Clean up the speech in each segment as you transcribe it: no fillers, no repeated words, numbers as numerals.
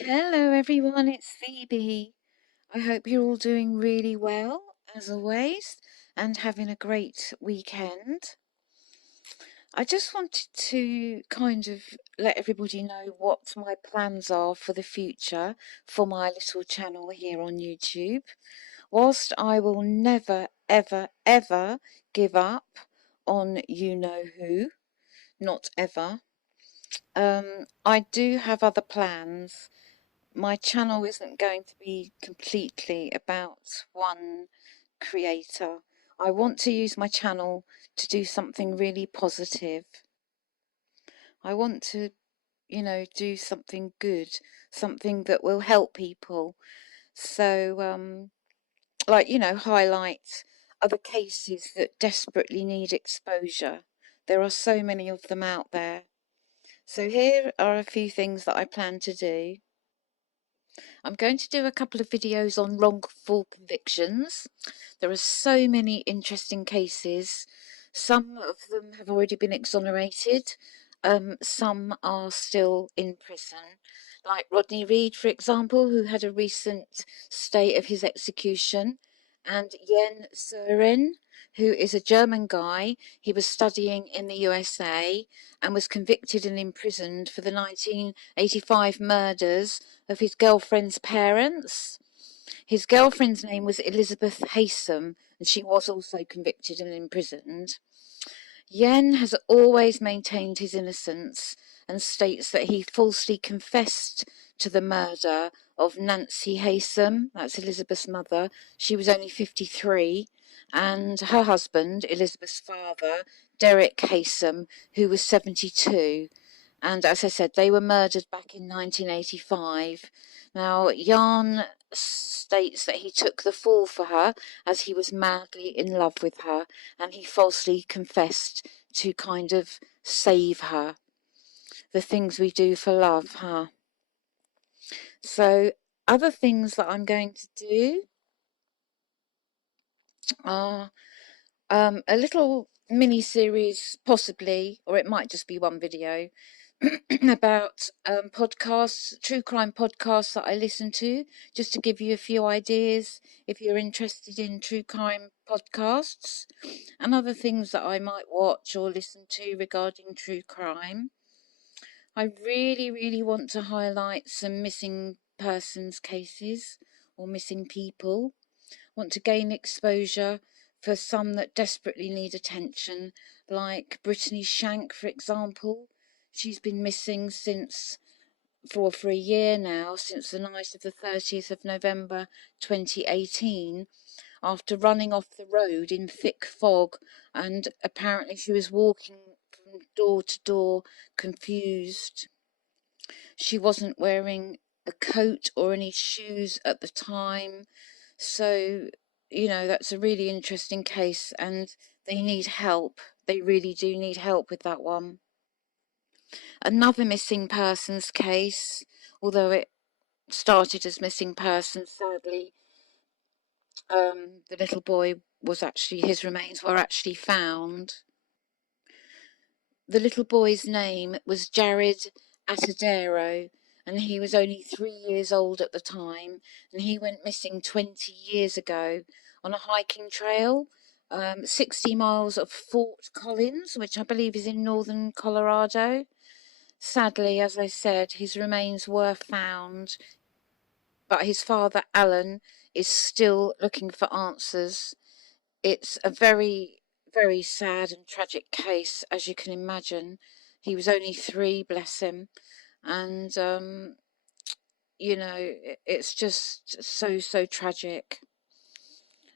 Hello everyone, it's Phoebe. I hope you're all doing really well, as always, and having a great weekend. I just wanted to kind of let everybody know what my plans are for the future for my little channel here on YouTube. Whilst I will never, ever, ever give up on you know who, not ever, I do have other plans. My channel isn't going to be completely about one creator. I want to use my channel to do something really positive. I want to, do something good, something that will help people. So, highlight other cases that desperately need exposure. There are so many of them out there. So here are a few things that I plan to do. I'm going to do a couple of videos on wrongful convictions. There are so many interesting cases. Some of them have already been exonerated. Some are still in prison. Like Rodney Reed, for example, who had a recent stay of his execution. And Yen Surin, who is a German guy. He was studying in the USA and was convicted and imprisoned for the 1985 murders of his girlfriend's parents. His girlfriend's name was Elizabeth Haysom, and she was also convicted and imprisoned. Yen has always maintained his innocence and states that he falsely confessed to the murder of Nancy Haysom, that's Elizabeth's mother. She was only 53, and her husband, Elizabeth's father, Derek Haysom, who was 72. And as I said, they were murdered back in 1985. Now, Jan states that he took the fall for her as he was madly in love with her, and he falsely confessed to kind of save her. The things we do for love, huh? So, other things that I'm going to do are a little mini series, possibly, or it might just be one video about podcasts, true crime podcasts that I listen to, just to give you a few ideas if you're interested in true crime podcasts, and other things that I might watch or listen to regarding true crime. I really, really want to highlight some missing persons cases or missing people. Want to gain exposure for some that desperately need attention, like Brittany Shank, for example. She's been missing for a year now, since the night of the 30th of November 2018, after running off the road in thick fog, and apparently she was walking from door to door confused. She wasn't wearing a coat or any shoes at the time. So, that's a really interesting case, and they need help. They really do need help with that one. Another missing persons case, although it started as missing persons, sadly, the little boy his remains were actually found. The little boy's name was Jared Atadero, and he was only 3 years old at the time, and he went missing 20 years ago on a hiking trail, 60 miles of Fort Collins, which I believe is in northern Colorado. Sadly, as I said, his remains were found, but his father, Alan, is still looking for answers. It's a very, very sad and tragic case, as you can imagine. He was only 3, bless him. And, it's just so, so tragic.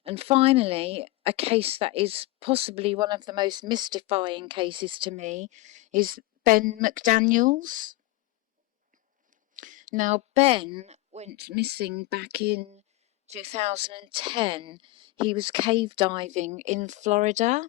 And finally, a case that is possibly one of the most mystifying cases to me is Ben McDaniels. Now, Ben went missing back in 2010. He was cave diving in Florida.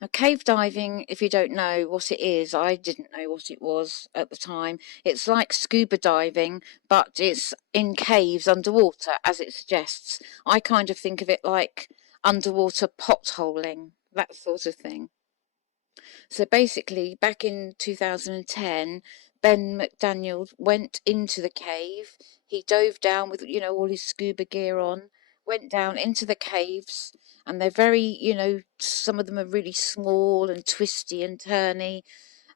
Now, cave diving, if you don't know what it is, I didn't know what it was at the time. It's like scuba diving, but it's in caves underwater, as it suggests. I kind of think of it like underwater potholing, that sort of thing. So basically, back in 2010, Ben McDaniel went into the cave. He dove down with, all his scuba gear on, went down into the caves, and they're very, some of them are really small and twisty and turny,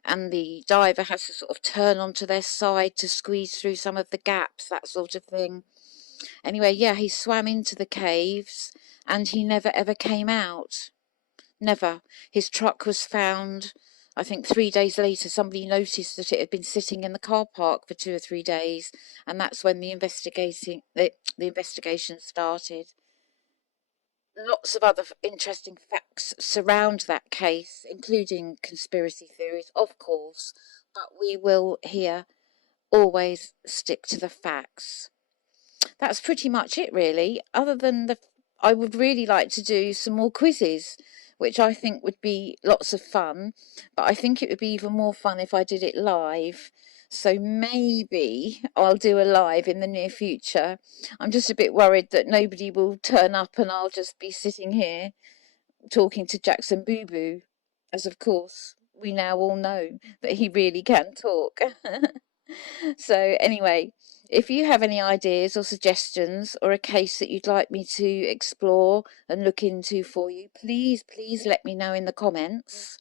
and the diver has to sort of turn onto their side to squeeze through some of the gaps, that sort of thing. Anyway, yeah, he swam into the caves and he never ever came out. Never. His truck was found, I think 3 days later. Somebody noticed that it had been sitting in the car park for 2 or 3 days, and that's when the investigation started. Lots of other interesting facts surround that case, including conspiracy theories, of course, but we will here always stick to the facts. That's pretty much it, really, other than I would really like to do some more quizzes, which I think would be lots of fun, but I think it would be even more fun if I did it live. So maybe I'll do a live in the near future. I'm just a bit worried that nobody will turn up and I'll just be sitting here talking to Jackson Boo Boo, as of course we now all know that he really can talk. So anyway, if you have any ideas or suggestions or a case that you'd like me to explore and look into for you, please let me know in the comments.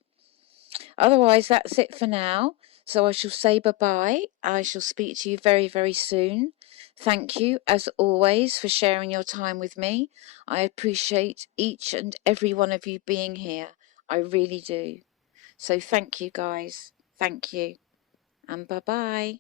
Otherwise, that's it for now. So I shall say bye-bye. I shall speak to you very, very soon. Thank you, as always, for sharing your time with me. I appreciate each and every one of you being here. I really do. So thank you, guys. Thank you. And bye-bye.